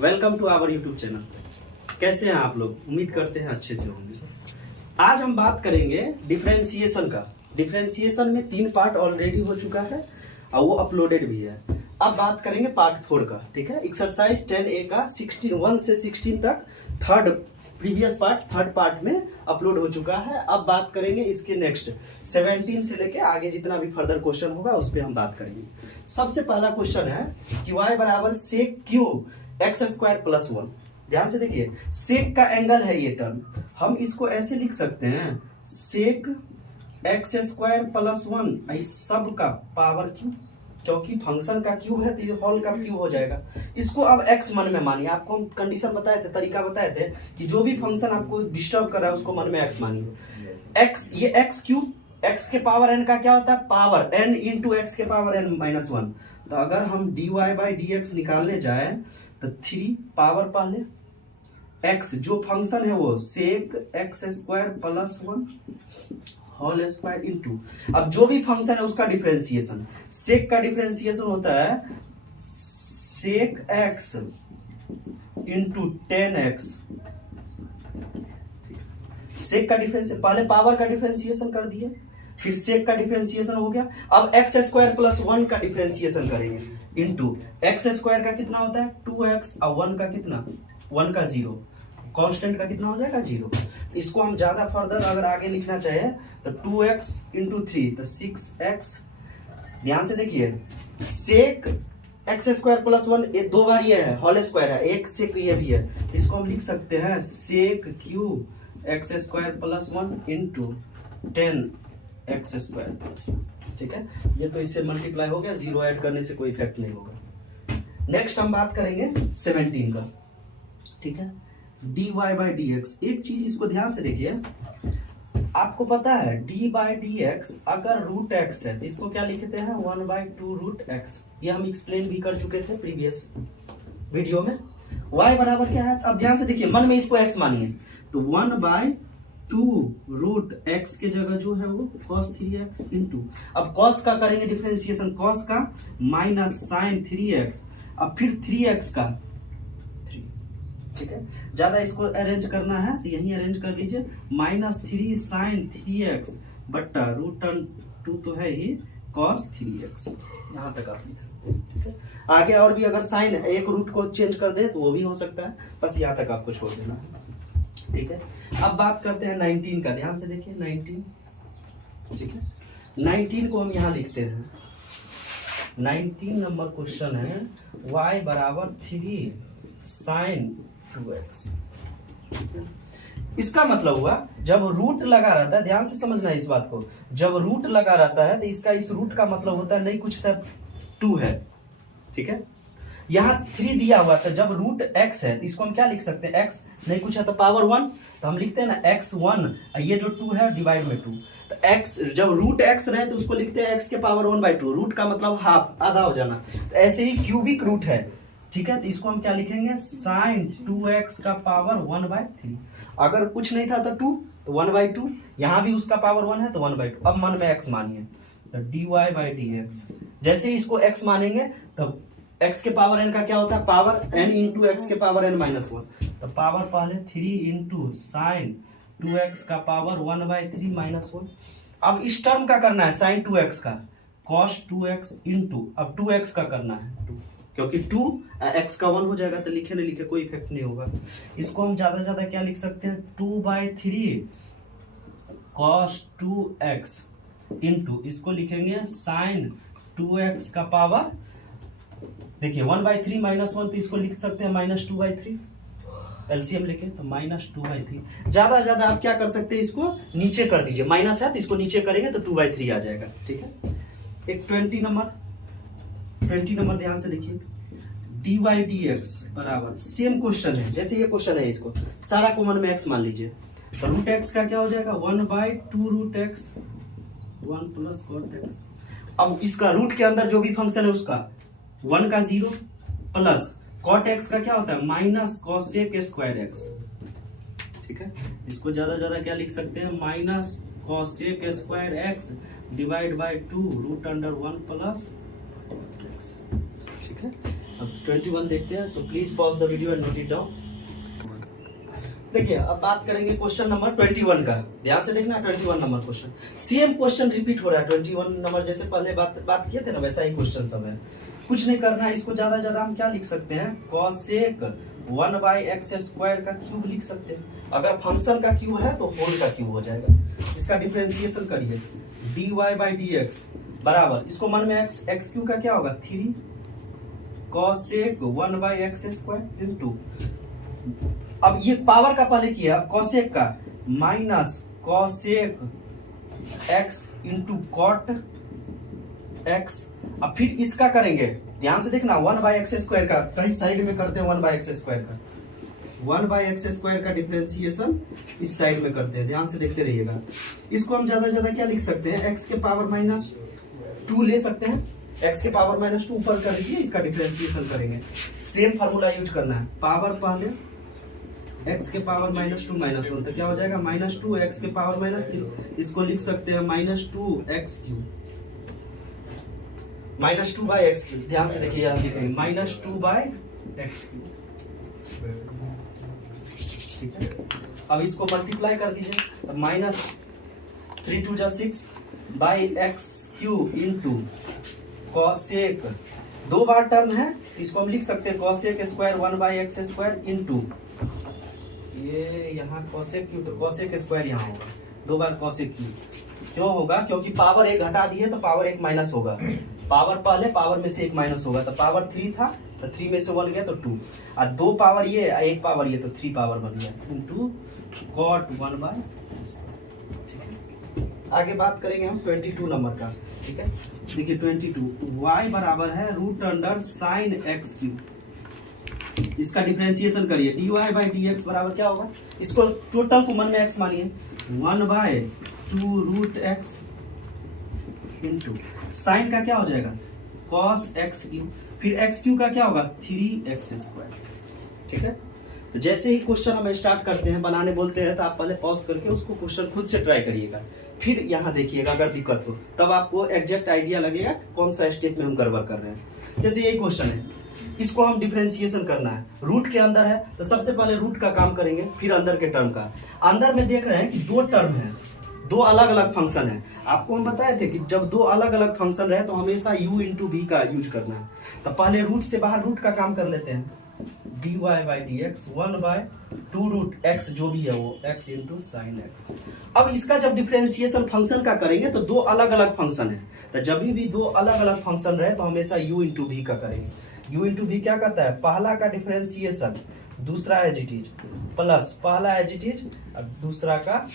Welcome to our YouTube channel. कैसे हैं आप लोग? उम्मीद करते हैं अच्छे से होंगे। आज हम बात करेंगे डिफरेंशिएशन का। डिफरेंशिएशन में 3 पार्ट ऑलरेडी हो चुका है और वो अपलोडेड भी है। अब बात करेंगे पार्ट 4 का। ठीक है, एक्सरसाइज 10A का 1 से 16 तक प्रीवियस पार्ट थर्ड पार्ट में अपलोड हो चुका है। अब बात करेंगे इसके नेक्स्ट 17 से लेके आगे जितना भी फर्दर क्वेश्चन होगा उस पर हम बात करेंगे। सबसे पहला क्वेश्चन है कि y बराबर sec cube x square plus 1। ध्यान से देखिए, सेक का एंगल है ये टर्म, हम इसको ऐसे लिख सकते हैं सेक एक्स स्क्वायर प्लस 1 इस सब का पावर क्यूब, क्योंकि फंक्शन का क्यूब है तो ये होल का क्यूब हो जाएगा। इसको अब x मन में मानिए। आपको हम कंडीशन बताए थे, तरीका बताए थे कि जो भी फंक्शन आपको डिस्टर्ब कर रहा है उसको मन में x मानिए। x ये x क्यूब, x के पावर n का क्या होता है? पावर n इंटू x के पावर n माइनस 1। तो अगर हम dy बाई dx निकालने जाए तो 3 पावर पहले x जो फंक्शन है वो sec x square plus 1 whole square into, अब जो भी फंक्शन है उसका डिफरेंशिएशन। सेक का डिफरेंशिएशन होता है सेक एक्स इंटू 10x। सेक का डिफरेंशिएशन, पहले पावर का डिफरेंशिएशन कर दिए, फिर सेक का डिफरेंशिएशन हो गया। अब एक्स स्क्वायर प्लस 1 का डिफरेंशिएशन करेंगे इंटू एक्स स्क्वायर का कितना होता है 2x और 1 का कितना, 1 का 0, कांस्टेंट का कितना हो जाएगा 0। इसको हम ज्यादा फर्दर अगर आगे लिखना चाहे तो 2x इंटू 3 तो 6x। ध्यान से देखिए, सेक एक्स स्क्वायर प्लस 1 ये 2 बार ये है होल स्क्वायर है, एक सेक ये भी है, इसको हम लिख सकते हैं sec cube x square plus 1 into 10x square plus 1। ठीक है, ये तो इससे मल्टीप्लाई हो गया, 0 ऐड करने से कोई इफेक्ट नहीं होगा। नेक्स्ट हम बात करेंगे 17 का। ठीक है, dy बाई डी एक्स। एक चीज इसको ध्यान से देखिए, आपको पता है डी बाई डी एक्स अगर रूट एक्स है तो इसको क्या लिखते हैं 1 बाई 2 रूट एक्स। ये हम एक्सप्लेन भी कर चुके थे प्रीवियस वीडियो में। y बराबर क्या है? अब ध्यान से देखिए, मन में इसको x मानिए तो 1 बाई 2 रूट x के जगह जो है वो cos 3x इंटू, अब cos का करेंगे डिफरेंशिएशन, cos का माइनस साइन 3x, अब फिर 3x का 3। ठीक है, ज्यादा इसको अरेंज करना है तो यहीं अरेंज कर लीजिए, माइनस 3 साइन 3x बट्टा रूट 2 तो है ही cos 3x। यहाँ तक आप लिख सकते हैं। ठीक है, आगे और भी अगर साइन एक रूट को चेंज कर दे तो वो भी हो सकता है, बस यहाँ तक आपको छोड़ देना है। ठीक है, अब बात करते हैं 19 का। ध्यान से देखिए 19। ठीक है, 19 को हम यहाँ लिखते हैं, 19 नंबर क्वेश्चन है y बराबर 3 साइन 2x। इसका मतलब हुआ जब रूट लगा रहता है, ध्यान से समझना है इस बात को, जब रूट लगा रहता है तो इसका इस रूट का मतलब होता है नहीं कुछ था 2 है। ठीक है, यहाँ 3 दिया हुआ था, जब रूट x है तो इसको हम क्या लिख सकते हैं, x नहीं कुछ है तो पावर 1, तो हम लिखते हैं ना x1, ये जो 2 है डिवाइड में 2, तो x जब रूट x रहे तो उसको लिखते हैं x के पावर 1 बाई 2, रूट का मतलब हाफ, आधा हो जाना। तो ऐसे ही क्यूबिक रूट है। ठीक है, तो इसको हम क्या लिखेंगे साइन 2x का पावर 1 बाई 3। अगर कुछ नहीं था तो 2 तो 1 बाई 2, यहाँ भी उसका पावर 1 है तो 1 बाई 2। अब मन में x मानिए तो dy बाई dx, जैसे ही इसको x मानेंगे तो x के पावर n का क्या होता है, पावर n इंटू एक्स के पावर n माइनस 1, तो पावर पहले 3 इंटू साइन 2x का पावर 1 बाई 3 माइनस 1। अब इस टर्म का करना है साइन 2x का cos 2x इंटू, अब 2x का करना है 2, क्योंकि 2 x का 1 हो जाएगा तो लिखे नहीं लिखे कोई इफेक्ट नहीं होगा। इसको हम ज्यादा ज्यादा क्या लिख सकते हैं 2 बाई 3 cos 2x इंटू, इसको लिखेंगे साइन 2x का पावर, देखिए 1 बाई 3 माइनस 1 तो इसको लिख सकते हैं माइनस 2 बाई 3, एलसीएम लेके तो माइनस 2 बाई 3। ज्यादा ज्यादा आप क्या कर सकते हैं, इसको नीचे कर दीजिए, माइनस है तो इसको नीचे करेंगे तो 2 बाई 3 आ जाएगा। ठीक है, एक 20 नंबर ध्यान से देखिए, डी वाई डी एक्स बराबर सेम क्वेश्चन है जैसे ये क्वेश्चन है, इसको सारा को मन में एक्स मान लीजिए, तो रूट एक्स का क्या हो जाएगा 1 by 2 root x 1 plus cot x. अब इसका रूट के अंदर जो भी फंक्शन है उसका 1 का 0 प्लस कॉट एक्स का क्या होता है माइनस कॉसेक स्क्वायर एक्स। ठीक है, इसको ज्यादा ज्यादा क्या लिख सकते हैं minus cosec square x divide by 2 root under 1 plus x. ठीक है, अब 21 देखते हैं। So please pause the video and note it down. देखिए अब बात करेंगे क्वेश्चन नंबर 21 का। ध्यान से देखना 21 number question. Same question repeat हो रहा है। 21 नंबर जैसे पहले बात किए थे ना, वैसा ही क्वेश्चन सब है। कुछ नहीं करना है इसको, ज्यादा हम क्या लिख सकते हैं, कॉसेक 1/x² का क्यूब लिख सकते हैं। अगर फंक्शन का क्यूब है तो होल का क्यूब हो जाएगा। इसका डिफरेंशिएशन करिए, dy/dx बराबर, इसको मन में x क्यूब का क्या होगा 3 कॉसेक 1/x² इंटू, अब ये पावर का पहले किया, अब कॉसेक का minus cosec x into cot x। अब फिर इसका करेंगे, ध्यान से देखना 1/x² का, कहीं साइड में करते हैं 1/x² का, 1/x² का डिफरेंशिएशन इस साइड में करते हैं। ध्यान से देखते रहिएगा। इसको हम ज्यादा क्या लिख सकते हैं, x के पावर -2 ले सकते हैं। x के पावर -2 ऊपर कर दीजिए, इसका डिफरेंशिएशन करेंगे। सेम फार्मूला यूज करना है, पावर पहले x के पावर -2 -1 तो क्या हो जाएगा -2 x के पावर -3। इसको लिख सकते हैं -2x³ -2/x³। ध्यान से देखिए यहाँ लिखेंगे -2/x³। ठीक है, अब इसको मल्टीप्लाई कर दीजिए, तो -3 2 6 x³ इंटू कॉसेक, 2 बार टर्म है, इसको हम लिख सकते हैं कॉसेक स्क्वायर 1/x² इंटू, ये यहाँ कॉसेक क्यूब, तो कॉसेक स्क्वायर यहाँ होगा, 2 बार कॉसेक क्यूब। क्यों होगा, क्योंकि पावर 1 घटा दी है तो पावर 1 माइनस होगा। पावर पहले पावर में से 1 माइनस होगा, तो पावर 3 था तो 3 में से 1 गया तो 2, और 2 पावर ये 1 पावर ये, तो 3 पावर बन गया इंटू कॉट 1/x²। ठीक है, आगे बात करेंगे हम 22 नंबर का। ठीक है, देखिए 22 y बराबर है √sin x³। इसका डिफरेंशिएशन करिए, dy/dx बराबर क्या होगा, इसको टोटल को मन में x मानिए, 1/2√x इंटू साइन का क्या हो जाएगा cos x³, फिर x³ का क्या होगा 3x²। ठीक है, तो जैसे ही क्वेश्चन हम स्टार्ट करते हैं बनाने बोलते हैं, तो आप पहले पॉज करके उसको क्वेश्चन खुद से ट्राई करिएगा, फिर यहाँ देखिएगा, अगर दिक्कत हो तब आपको एग्जैक्ट आइडिया लगेगा कौन सा स्टेप में हम गड़बड़ कर रहे हैं। जैसे यही क्वेश्चन है, इसको हम डिफरेंशिएशन करना है, रूट के अंदर है तो सबसे पहले रूट का काम करेंगे, फिर अंदर के टर्म का। अंदर में देख रहे हैं कि 2 टर्म है, 2 अलग अलग फंक्शन है। आपको हम बताए थे कि जब 2 अलग अलग फंक्शन रहे तो हमेशा u इंटू v का यूज करना है। तो पहले रूट से बाहर रूट का काम कर लेते हैं, dy/dx 1/2√x जो भी है वो x इंटू साइन x। अब इसका जब डिफरेंशिएशन फंक्शन का करेंगे तो 2 अलग अलग फंक्शन है, तो जब भी 2 अलग अलग फंक्शन रहे तो हमेशा u इंटू v का करेंगे। u इंटू v क्या कहता है, पहला का डिफरेंशिएशन, दूसरा एज इट इज, प्लस पहला एज इट इज और दूसरा का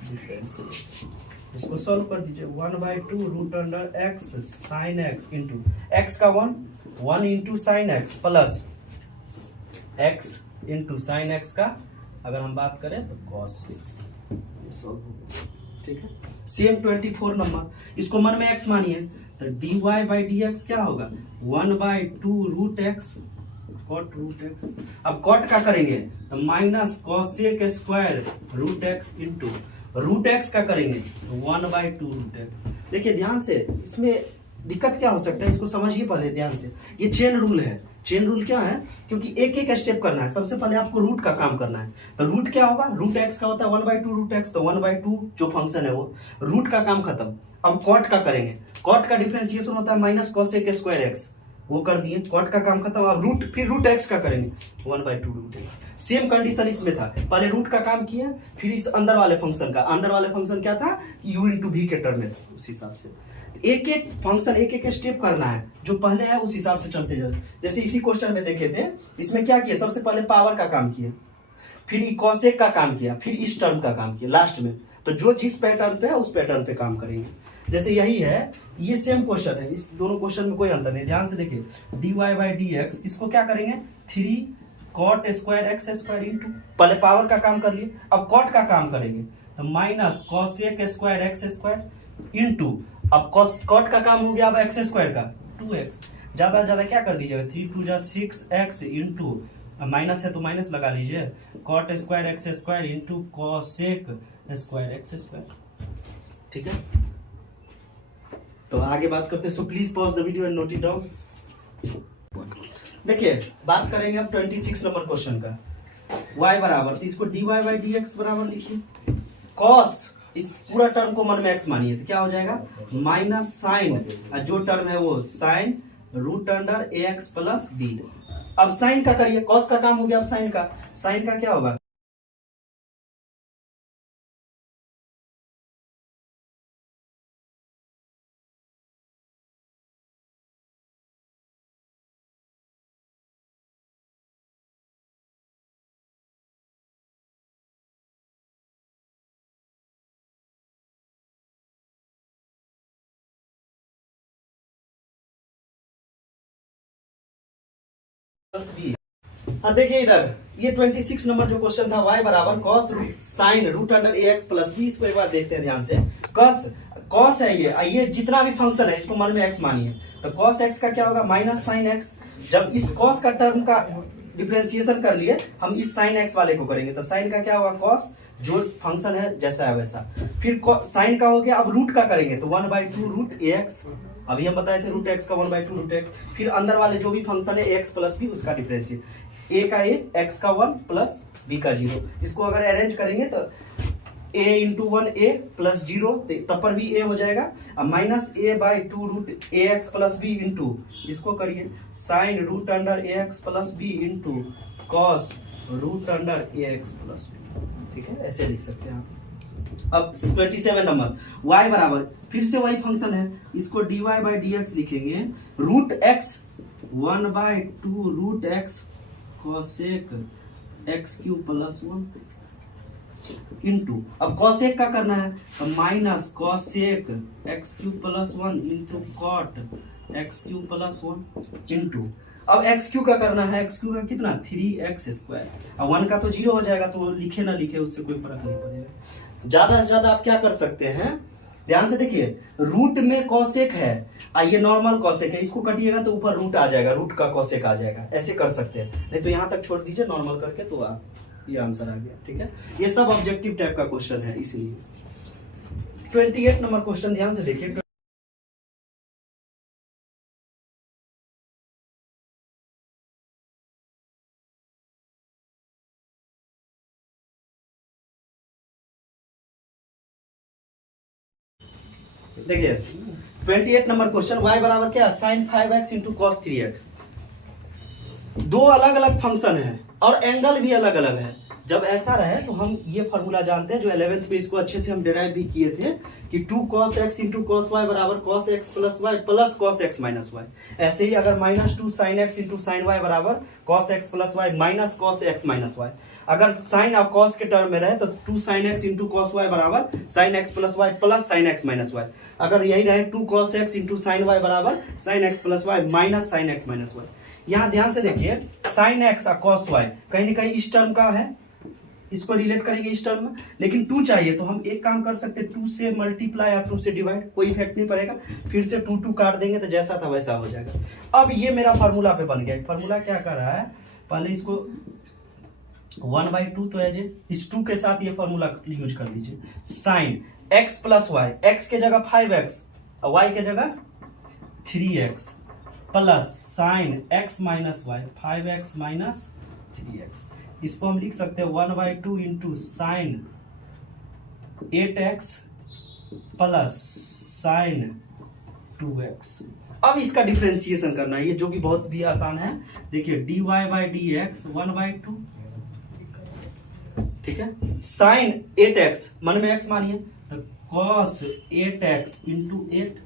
डिफरेंशिएशन। इसको सॉल्व कर दीजिए, 1/2√x sin x into x का 1 into sine x plus x into sine x का अगर हम बात करें तो cos x। ठीक है, सेम 24 नंबर, इसको मन में x मानिए, तो dy/dx क्या होगा 1/2√x cot √x। अब cot का करेंगे तो माइनस cosec² इंटू √x का करेंगे 1/2√x। देखिए ध्यान से, इसमें दिक्कत क्या हो सकता है इसको समझिए पहले ध्यान से। ये चेन रूल है। चेन रूल क्या है, क्योंकि एक एक स्टेप करना है, सबसे पहले आपको रूट का काम करना है। तो रूट क्या होगा, √x का होता है 1/2√x, तो 1/2 जो फंक्शन है वो, रूट का काम खत्म। अब कॉट का करेंगे, कॉट का डिफरेंशिएशन होता है माइनस cosec²x, वो कर दिए, कॉट का काम खत्म। अब रूट, फिर √x का करेंगे 1/2√x। सेम कंडीशन इसमें था, पहले रूट का काम किया, फिर इस अंदर वाले फंक्शन का, अंदर वाले फंक्शन क्या था u इंटू v के टर्म में, उस हिसाब से एक एक फंक्शन एक एक स्टेप करना है, जो पहले है उस हिसाब से चलते जाए। जैसे इसी क्वेश्चन में देखे थे, इसमें क्या किया, सबसे पहले पावर का काम किया, फिर कॉसेक का काम किया, फिर इस टर्म का काम किया लास्ट में। तो जो जिस पैटर्न पे है उस पैटर्न पे काम करेंगे। जैसे यही है, ये सेम क्वेश्चन है, इस दोनों क्वेश्चन में कोई अंतर नहीं। ध्यान से देखिए, dy/dx इसको क्या करेंगे 3 cot² x² इंटू, पहले पावर का काम कर लिए, अब कॉट का काम करेंगे तो माइनस cosec² x² इंटू, अब कॉट का काम हो गया अब x² का 2x, ज्यादा क्या कर दीजिएगा 3 2 6x इंटू, माइनस है तो माइनस लगा लीजिए, cot² x² into cosec² x²। ठीक है, तो आगे बात करते हैं। So please pause the video and note it down. देखिए बात करेंगे अब 26 नंबर क्वेश्चन का। y बराबर, तो इसको dy बाई डी एक्स बराबर लिखिए। cos, इस पूरा टर्म को मन में x मानिए तो क्या हो जाएगा माइनस साइन, जो टर्म है वो sign root under a x plus B. अब साइन का करिए, cos का काम हो गया, अब साइन का क्या होगा प्लस बी। हाँ देखिए इधर ये 26 नंबर जो क्वेश्चन था, y बराबर cos sign root under a x plus B. इसको एक बार देखते हैं ध्यान से। cos है ये जितना भी फंक्शन है इसको मन में x मानिए, तो cos x का क्या होगा माइनस साइन x। जब इस cos का टर्म का डिफरेंशिएशन कर लिए, हम इस साइन x वाले को करेंगे तो साइन का क्या होगा cos, जो फंक्शन है जैसा है वैसा। फिर साइन का हो गया, अब रूट का करेंगे तो 1/2 रूट ए एक्स, अभी हम बताए थे रूट एक्स का 1/2 रूट एक्स। फिर अंदर वाले जो भी फंक्शन है एक्स प्लस बी उसका डिफरेंशिएट, ए का ए, एक्स का 1 प्लस बी का 0। इसको अगर अरेंज करेंगे तो a इंटू 1 ए प्लस 0, तब पर भी a हो जाएगा। अब minus a/2 root a x plus b into, इसको करिए sine root under a x plus b into cos root under a x plus b. ठीक है, ऐसे लिख सकते हैं आप। अब 27 नंबर y बराबर, फिर से वही फंक्शन है, इसको dy बाई डी एक्स लिखेंगे root x 1/2 root x cosec x cube plus 1 into, अब कोसेक का करना है तो minus cosec x cube plus 1 into cot x cube plus 1 into, अब एक्स क्यू का करना है, एक्स क्यू का कितना 3x स्क्वायर। अब 1 का तो 0 हो जाएगा, तो लिखे ना लिखे उससे कोई फर्क नहीं पड़ेगा। ज्यादा से ज्यादा आप क्या कर सकते हैं, ध्यान से देखिए, रूट में कोसेक है, ये नॉर्मल कोसेक है, इसको कटिएगा तो ऊपर रूट आ जाएगा, रूट का कोसेक आ जाएगा, ऐसे कर सकते हैं। नहीं तो यहाँ तक छोड़ दीजिए नॉर्मल करके, तो ये आंसर आ गया। ठीक है, ये सब ऑब्जेक्टिव टाइप का क्वेश्चन है, इसलिए 28 नंबर क्वेश्चन ध्यान से देखिए। देखिए 28 नंबर क्वेश्चन, y बराबर क्या sign 5x into cos 3x। दो अलग अलग फंक्शन है और एंगल भी अलग अलग है। जब ऐसा रहे तो हम ये फॉर्मूला जानते हैं जो 11th में इसको अच्छे से हम डिराइव भी किए थे कि 2 cos x into cos y बराबर cos x plus y plus cos x minus y। ऐसे ही अगर -2 sin x into sin y बराबर cos x plus y minus cos x minus y। अगर sin और cos के टर्म में रहे तो 2 sin x into cos y बराबर sin x plus y plus sin x minus y। अगर यही रहे 2 cos x into sin y बराबर sin x plus y minus sin x minus y। यहाँ ध्यान से देखिए, sin x और cos y कहीं न कहीं इस टर्म का है, इसको रिलेट करेंगे इस टर्म में, लेकिन 2 चाहिए तो हम एक काम कर सकते हैं, 2 से मल्टीप्लाई या 2 से डिवाइड, कोई इफेक्ट नहीं पड़ेगा। फिर से 2 काट देंगे तो जैसा था वैसा हो जाएगा। अब ये मेरा फार्मूला पे बन गया। फार्मूला क्या कर रहा है, पहले इसको 1/2 तो है, इस 2 के साथ ये फार्मूला यूज कर लीजिए। Sine x plus y, x के जगह 5x और वाई के जगह 3x plus sine x minus y 5x minus 3x। इसको हम लिख सकते हैं 1/2 into sine 8x plus sign 2x। अब इसका डिफरेंशिएशन करना है, ये जो कि बहुत भी आसान है। देखिए dy बाई डी एक्स 1/2, ठीक है, साइन 8x मन में x मानिए तो cos 8x into 8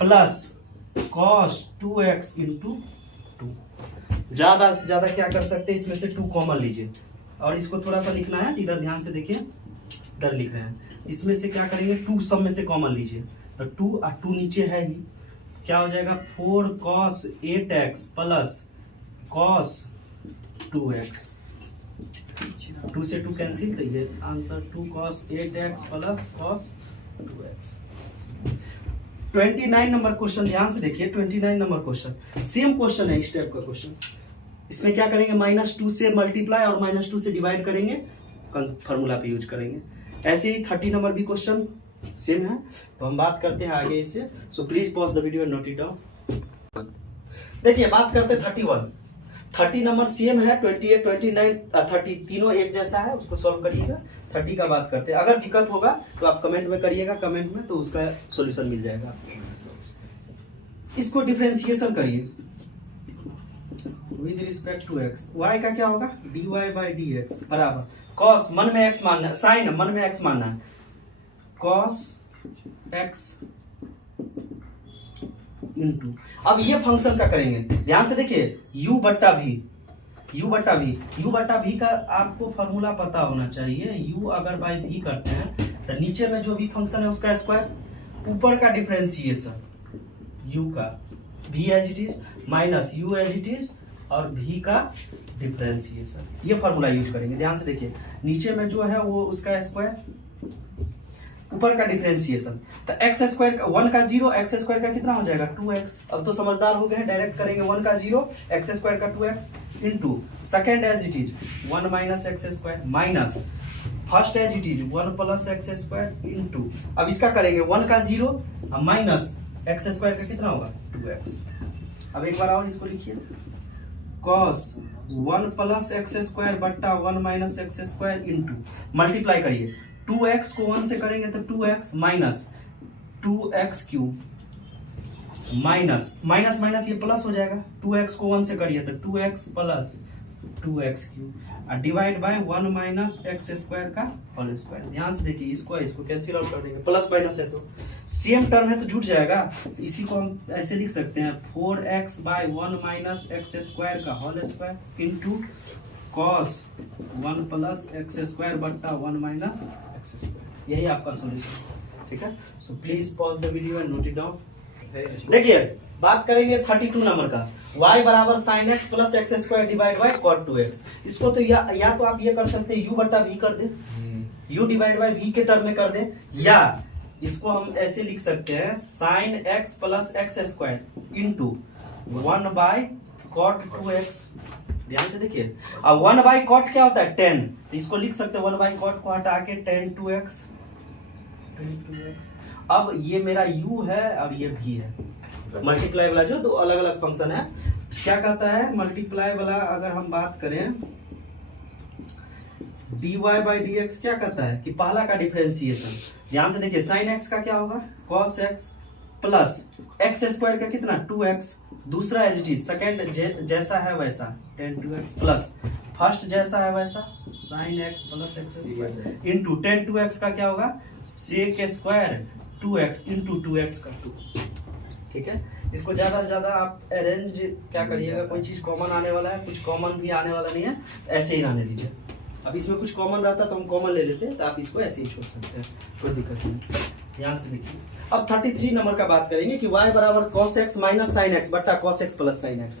plus cos 2x into 2। ज्यादा से ज्यादा क्या कर सकते हैं, इसमें से 2 कॉमन लीजिए और इसको थोड़ा सा लिखना है, इधर ध्यान से देखिए, इधर लिख रहे हैं। इसमें से क्या करेंगे, 2 सब में से कॉमन लीजिए तो 2 और 2 नीचे है ही, क्या हो जाएगा 4 cos 8x plus cos 2x। 2 से 2 कैंसिल, तो ये answer 2 cos 8x plus cos 2x। 29 number question ध्यान से देखिए। 29 नंबर क्वेश्चन सेम क्वेश्चन है, इस टाइप का क्वेश्चन। इसमें क्या करेंगे, -2 से मल्टीप्लाई और -2 से डिवाइड करेंगे, फॉर्मूला पे यूज करेंगे। ऐसे ही 30 नंबर भी क्वेश्चन सेम है, तो हम बात करते हैं आगे इससे। सो please pause the video and note it down. देखिए बात करते 31, 30 नंबर सेम है, 28, 29, 30 तीनों एक जैसा है, उसको सॉल्व करिएगा। 30 का बात करते हैं, अगर दिक्कत होगा तो आप कमेंट में करिएगा, कमेंट में तो उसका सॉल्यूशन मिल जाएगा आपको। इसको डिफरेंशिएशन करिए with respect to x, y का क्या होगा dy बाई डी एक्स बराबर cos, मन में x मानना है, साइन मन में x मानना है, cos x इंटू, अब ये फंक्शन का करेंगे, ध्यान से देखिए u बट्टा भी का आपको फॉर्मूला पता होना चाहिए। u अगर बाई v करते हैं तो नीचे में जो भी फंक्शन है उसका स्क्वायर, ऊपर का डिफरेंशिएशन u का v as it is minus u as it is और v का डिफरेंशिएशन, ये फॉर्मूला यूज करेंगे। ध्यान से देखिए नीचे में जो है वो उसका स्क्वायर, ऊपर का डिफरेंशिएशन, तो x स्क्वायर का 1 का 0, x स्क्वायर का कितना हो जाएगा 2x। अब तो समझदार हो गए, डायरेक्ट करेंगे 1 का 0, x स्क्वायर का 2x into second as it is 1 minus x square minus first as it is 1 plus x square into, अब इसका करेंगे 1 का 0 माइनस एक्स स्क्वायर का कितना होगा 2x। अब एक बार और इसको लिखिए cos 1 प्लस एक्स स्क्वायर बट्टा 1 minus x square into, multiply करिए 2x को 1 से करेंगे तो 2x minus 2x cube minus minus minus ये प्लस हो जाएगा, 2x को 1 से करिए तो 2x प्लस 2x क्यूब और divide by 1 minus x square का होल स्क्वायर। ध्यान से देखिए इसको कैंसिल आउट कर देंगे, प्लस माइनस है तो सेम टर्म है तो जुट जाएगा, तो इसी को हम ऐसे लिख सकते हैं 4x by 1 minus x square का whole square into cos 1 plus x square बट्टा 1 माइनस एक्स स्क्वायर, यही आपका सॉल्यूशन। ठीक है, so please pause the video and note it down. देखिए बात करेंगे 32 नंबर का, y बराबर sine x plus x square divide by cot 2x। इसको तो या तो आप ये कर सकते हैं u बटा v कर दे, u डिवाइड बाई v के टर्म में कर दे, या इसको हम ऐसे लिख सकते हैं sine x plus x square into 1 by cot 2x। ध्यान से देखिए, अब 1 बाई कॉट क्या होता है 10, तो इसको लिख सकते हैं 1 बाई कॉट को हटा के 10 2x। अब ये मेरा u है और ये v है, मल्टीप्लाई वाला जो दो अलग अलग फंक्शन है, क्या कहता है मल्टीप्लाई वाला अगर हम बात करें dy बाई डी एक्स क्या कहता है कि पहला का डिफरेंशिएशन। ध्यान से देखिए साइन x का क्या होगा cos x plus x square का कितना 2x, दूसरा एज इट इज सेकेंड जैसा है वैसा 10 2x प्लस फर्स्ट जैसा है वैसा sine x plus x square into 10 2x का क्या होगा sec square 2x into 2x का 2। ठीक है, इसको ज्यादा से ज्यादा आप अरेंज क्या करिएगा, कोई चीज कॉमन आने वाला है, कुछ कॉमन भी आने वाला नहीं है, ऐसे ही रहने दीजिए। अब इसमें कुछ कॉमन रहता तो हम कॉमन ले लेते हैं, तो आप इसको ऐसे ही छोड़ सकते हैं, कोई दिक्कत नहीं। ध्यान से देखिए, अब 33 नंबर का बात करेंगे कि y बराबर cos x minus sine x बट्टा cos x plus sine x.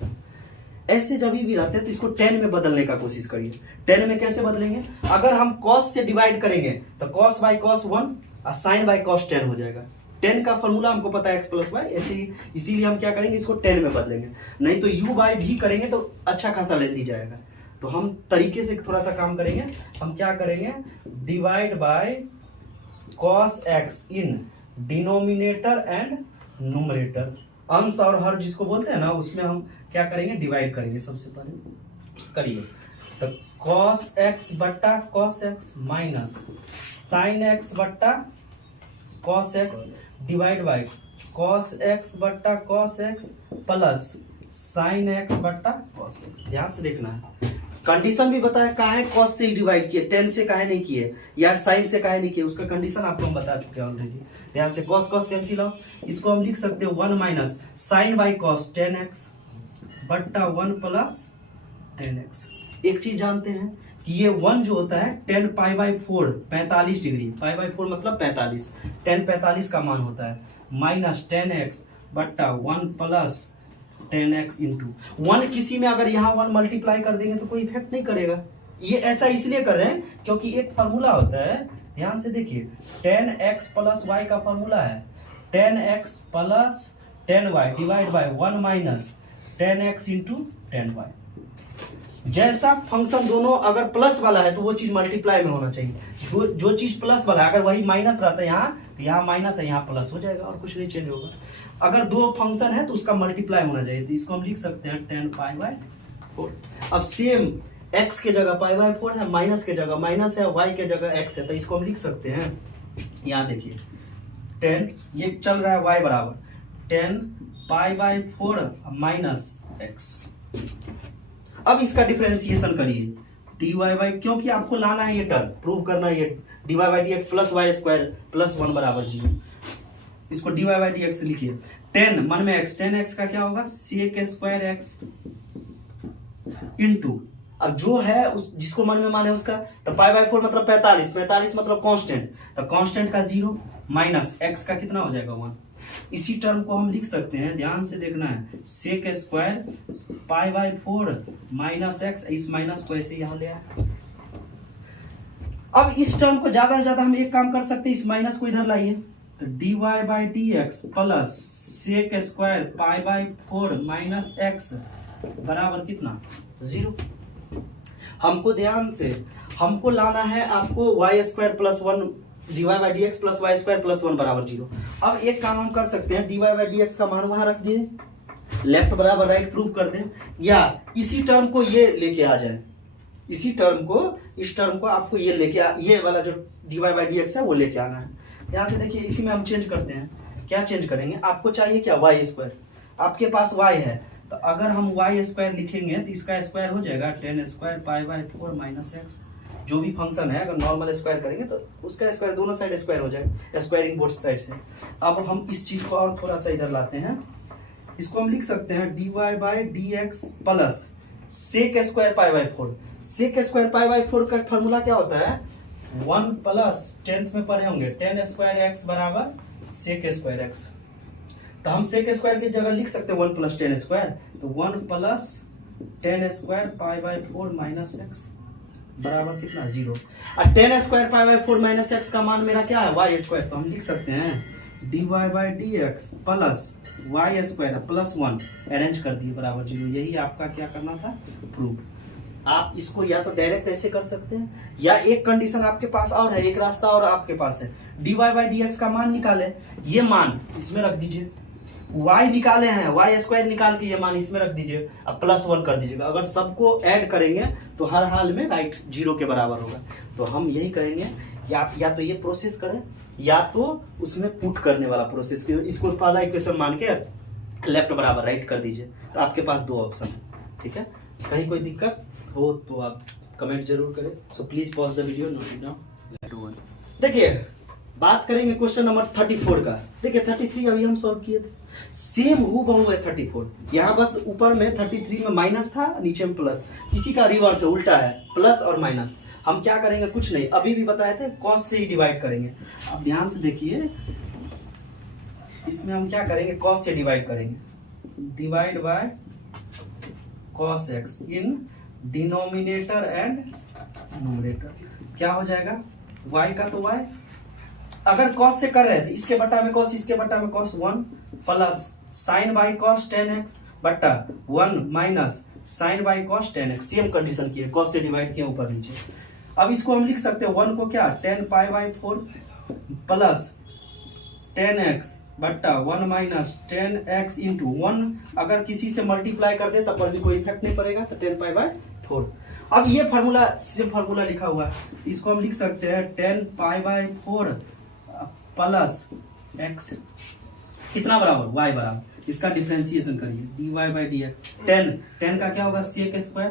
ऐसे जब भी रहते हैं तो इसको 10 में बदलने का कोशिश करिए। 10 में कैसे बदलेंगे, अगर हम cos से डिवाइड करेंगे तो cos बाई cos 1 और साइन बाई cos 10 हो जाएगा। 10 का फॉर्मूला हमको पता है x प्लस वाई, इसीलिए हम क्या करेंगे इसको 10 में बदलेंगे, नहीं तो u बाई v करेंगे तो अच्छा खासा लेंदी जाएगा। तो हम तरीके से थोड़ा सा काम करेंगे, हम क्या करेंगे divide by cos x in denominator and numerator, अंश और हर जिसको बोलते हैं ना उसमें हम क्या करेंगे डिवाइड करेंगे। सबसे पहले करिए तो cos x बट्टा cos x minus sine x बट्टा cos x divide by cos x बट्टा cos x plus sine x बट्टा cos x। ध्यान से देखना है, कंडीशन भी बताया काहे cos से ही डिवाइड किए, 10 से काहे नहीं किए या साइन से काहे नहीं किए, उसका कंडीशन आपको हम बता चुके हैं ऑलरेडी। ध्यान से cos cos कैंसिल आउट, इसको हम लिख सकते हैं 1 minus sine by cos 10x बट्टा 1 प्लस 10x। एक चीज जानते हैं कि ये 1 जो होता है 10 pi by 4 45 degree, pi by 4 मतलब 45, 10 45 का मान होता है, माइनस 10x बट्टा 1 प्लस 10x इंटू 1। किसी में अगर यहाँ 1 मल्टीप्लाई कर देंगे तो कोई इफेक्ट नहीं करेगा, ये ऐसा इसलिए कर रहे हैं क्योंकि एक फार्मूला होता है, ध्यान से देखिए 10x प्लस y का फार्मूला है 10x plus 10y divide by 1 minus 10x into 10y। जैसा फंक्शन दोनों अगर प्लस वाला है तो वो चीज मल्टीप्लाई में होना चाहिए, जो चीज प्लस वाला है अगर वही माइनस रहता है यहाँ यहाँ माइनस है, यहाँ प्लस हो जाएगा और कुछ नहीं चेंज होगा। अगर दो फंक्शन है तो उसका मल्टीप्लाई होना चाहिए, तो इसको हम लिख सकते हैं 10π/4। अब सेम x के जगह π/4 है, माइनस के जगह माइनस है, y के जगह x है, तो इसको हम लिख सकते हैं, यहाँ देखिए 10, ये चल रहा है y बराबर 10π/4 माइनस x। अब इसका डिफरेंशिएशन करिए dy/, क्योंकि आपको लाना है ये टर्म, प्रूव करना है ये dy/dx plus y square plus 1 बराबर 0। इसको dy/dx लिखिए, 10 मन में x, 10x का क्या होगा sec² x इंटू, अब जो है उस जिसको मन में माने उसका, तो π/4 मतलब 45, 45 मतलब कांस्टेंट, तो कांस्टेंट का 0 माइनस x का कितना हो जाएगा 1। इसी टर्म को हम लिख सकते हैं, ध्यान से देखना है, sec² π/4 माइनस x, इस माइनस को ऐसे यहां ले आए। अब इस टर्म को ज्यादा से ज्यादा हम एक काम कर सकते हैं, इस माइनस को इधर लाइए, तो dy/dx plus sec² π/4 minus x बराबर कितना 0। हमको ध्यान से, हमको लाना है आपको y² plus 1 dy/dx plus y² plus 1 बराबर 0। अब एक काम हम कर सकते हैं, dy/dx का मान वहां रख दिए, लेफ्ट बराबर राइट प्रूव कर दें, या इसी टर्म को ये लेके आ जाए, इसी टर्म को, इस टर्म को आपको ये लेके ये वाला जो dy/dx है वो लेके आना है। यहाँ से देखिए, इसी में हम चेंज करते हैं, क्या चेंज करेंगे, आपको चाहिए क्या y², आपके पास y है, तो अगर हम y² लिखेंगे तो इसका स्क्वायर हो जाएगा 10² π/4 माइनस x। जो भी फंक्शन है अगर नॉर्मल स्क्वायर करेंगे तो उसका स्क्वायर दोनों साइड स्क्वायर हो जाएगा, स्क्वायरिंग बोथ साइड से। अब हम इस चीज को और थोड़ा सा इधर लाते हैं, इसको हम लिख सकते हैं dy/dx प्लस sec² π/4। sec² π/4 का फॉर्मूला क्या होता है, 1 प्लस 10th में पढ़े होंगे 10² x बराबर sec² x। तो हम sec² की जगह लिख सकते हैं 1 प्लस 10², तो 1 प्लस 10² π/4 माइनस x बराबर कितना 0। और 10² π/4 माइनस x का मान मेरा क्या है y², तो हम लिख सकते हैं dy/dx plus y² plus 1 arrange कर दिए बराबर 0। यही आपका क्या करना था, प्रूव। आप इसको या तो डायरेक्ट ऐसे कर सकते हैं, या एक कंडीशन आपके पास और है, एक रास्ता और आपके पास है, dy/dx का मान निकाले, ये मान इसमें रख दीजिए, y निकाले हैं, y² निकाल के ये मान इसमें रख दीजिए, अब प्लस 1 कर दीजिएगा। अगर सबको ऐड करेंगे तो हर हाल में राइट 0 के बराबर होगा। तो हम यही कहेंगे कि आप या तो ये प्रोसेस करें, या तो उसमें पुट करने वाला प्रोसेस, इसको पहला इक्वेशन मान के लेफ्ट बराबर राइट कर दीजिए, तो आपके पास दो ऑप्शन है। ठीक है, कहीं कोई दिक्कत हो तो आप कमेंट जरूर करें। सो please pause the video, note down. देखिए, बात करेंगे क्वेश्चन नंबर 34 का। देखिए 33 अभी हम सॉल्व किए थे, सेम हूबहू है 34। यहाँ बस ऊपर में 33 में माइनस था, नीचे में प्लस, इसी का रिवर्स है, उल्टा है, प्लस और माइनस। हम क्या करेंगे, कुछ नहीं, अभी भी बताए थे, कॉस से ही डिवाइड करेंगे। अब ध्यान से देखिए, इसमें हम क्या करेंगे, कॉस से डिवाइड करेंगे, divide by cos x in denominator and numerator. क्या हो जाएगा, y का तो y, अगर कॉस से कर रहे थे, इसके बट्टा में कॉस, इसके बट्टा में cos 1 plus sine by cos 10x बट्टा 1 minus sine by cos 10x। Same condition की है, कॉस से डिवाइड किया ऊपर नीचे। अब इसको हम लिख सकते हैं 1 को क्या 10π/4 प्लस 10x बट्टा 1 माइनस 10x इंटू 1। अगर किसी से मल्टीप्लाई कर दे तब पर भी कोई इफेक्ट नहीं पड़ेगा, तो 10π/4। अब ये फार्मूला, सेम फार्मूला लिखा हुआ है, इसको हम लिख सकते हैं 10π/4 प्लस x कितना बराबर, y बराबर, इसका डिफरेंशिएशन करिए, dy/dx 10 का क्या होगा sec²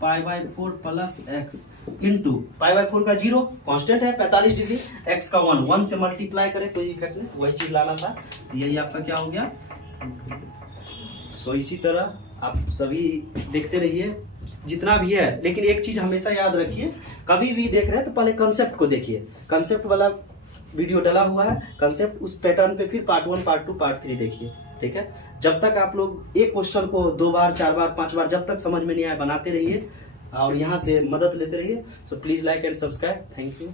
π/4 प्लस x इंटू π/4 का 0 कांस्टेंट है 45 डिग्री, x का 1 से मल्टीप्लाई करें, कोई इफेक्ट नहीं, वही चीज लाना था। यही आपका क्या हो गया। सो इसी तरह आप सभी देखते रहिए जितना भी है, लेकिन एक चीज हमेशा याद रखिए, कभी भी देख रहे हैं तो पहले कंसेप्ट को देखिए। कंसेप्ट वाला वीडियो डला हुआ है, कंसेप्ट उस पैटर्न पे फिर पार्ट 1 पार्ट 2 पार्ट 3 देखिए। ठीक है, जब तक आप लोग एक क्वेश्चन को 2 बार 4 बार 5 बार जब तक समझ में नहीं आए बनाते रहिए और यहाँ से मदद लेते रहिए। So please like and subscribe. Thank you.